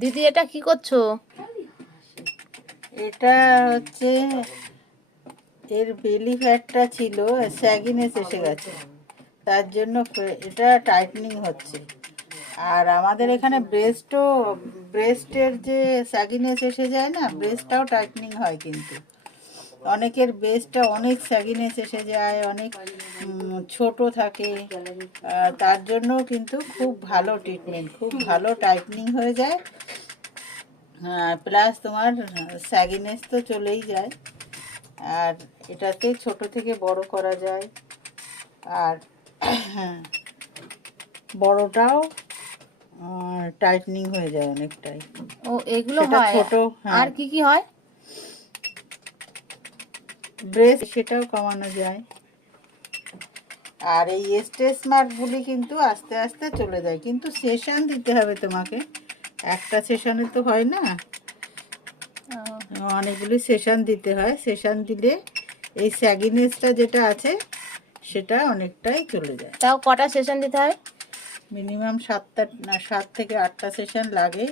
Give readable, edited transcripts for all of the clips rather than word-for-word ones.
দিদি এটা কি করছো? এটা হচ্ছে এর বেলি ফ্যাটটা ছিল, স্যাগিনেস এসে গেছে, তার জন্য এটা টাইটনিং হচ্ছে। আর আমাদের এখানে ব্রেস্টের যে স্যাগিনেস এসে যায় না, ব্রেস্টটাও টাইটনিং হয়। কিন্তু অনেকের ব্রেস্টটা অনেক স্যাগিনেস এসে যায়, অনেক ছোট থাকে, তার জন্য কিন্তু খুব ভালো ট্রিটমেন্ট, খুব ভালো টাইটনিং হয়ে যায়। প্লাস তোমার স্যাগিনেস তো চলেই যায়, আর এটাতে ছোট থেকে বড় করা যায়। আর বড়টাও টাইটনিং হয়ে যায় অনেকটাই। ও এগুলো হয়? ছোট, আর কি কি হয়? ব্রেস্ট সেটাও কমানো যায়। আর এই স্ট্রেস মার্কগুলি কিন্তু আস্তে আস্তে চলে যায়, কিন্তু সেশন দিতে হবে তোমাকে, একটা সেশনে তো হয় না, অনেকগুলি সেশন দিতে হয়। সেশন দিলে এই স্যাগিনেসটা যেটা আছে সেটা অনেকটাই চলে যায়। তাও কটা সেশন দিতে হয়? মিনিমাম 7 থেকে 8টা সেশন লাগে।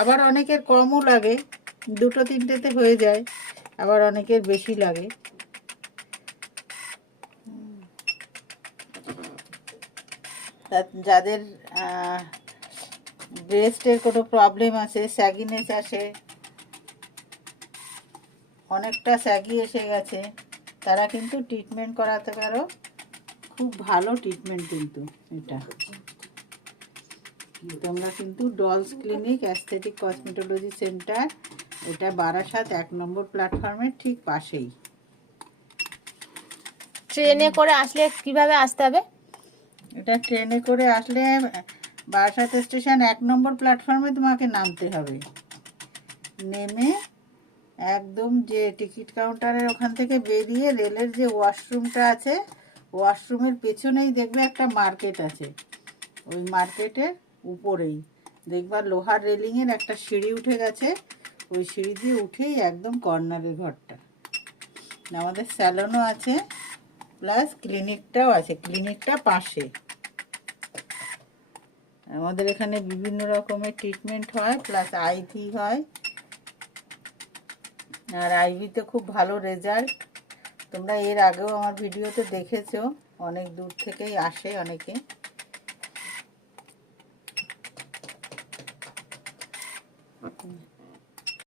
আবার অনেকের কমও লাগে, 2-3টেতে হয়ে যায়, আবার অনেকের বেশি লাগে। যাদের ব্রেস্টের কোনো প্রবলেম আছে, স্যাগিনেস আসে, অনেকটা স্যাগি এসে গেছে, তারা কিন্তু ট্রিটমেন্ট করাতে পারো। খুব ভালো ট্রিটমেন্ট কিন্তু এটা। তোমরা কিন্তু dolls clinic aesthetic cosmetology centre, এটা বারাসাত 1 নম্বর প্ল্যাটফর্মের ঠিক পাশেই। ট্রেনে করে আসলে কিভাবে আসতে হবে? এটা ট্রেনে করে আসলে বারাসাত স্টেশন 1 নম্বর প্ল্যাটফর্মে তোমাকে নামতে হবে। নেমে একদম যে টিকিট কাউন্টারের ওখান থেকে বেরিয়ে রেলের যে ওয়াশরুমটা আছে, ওয়াশরুমের পেছনেই দেখবে একটা মার্কেট আছে। ওই মার্কেটের উপরেই দেখবা লোহার রেলিংয়ের একটা সিঁড়ি উঠে গেছে, ওই সিঁড়ি দিয়ে উঠেই একদম কর্নারের ঘরটা। আমাদের স্যালনও আছে, প্লাস ক্লিনিকটাও আছে, ক্লিনিকটা পাশে। আমাদের এখানে বিভিন্ন রকমের ট্রিটমেন্ট হয়, প্লাস আইভি হয়। আর আইভিতে খুব ভালো রেজাল্ট। তোমরা এর আগেও আমার ভিডিওতে দেখেছো, অনেক দূর থেকেই আসে অনেকে।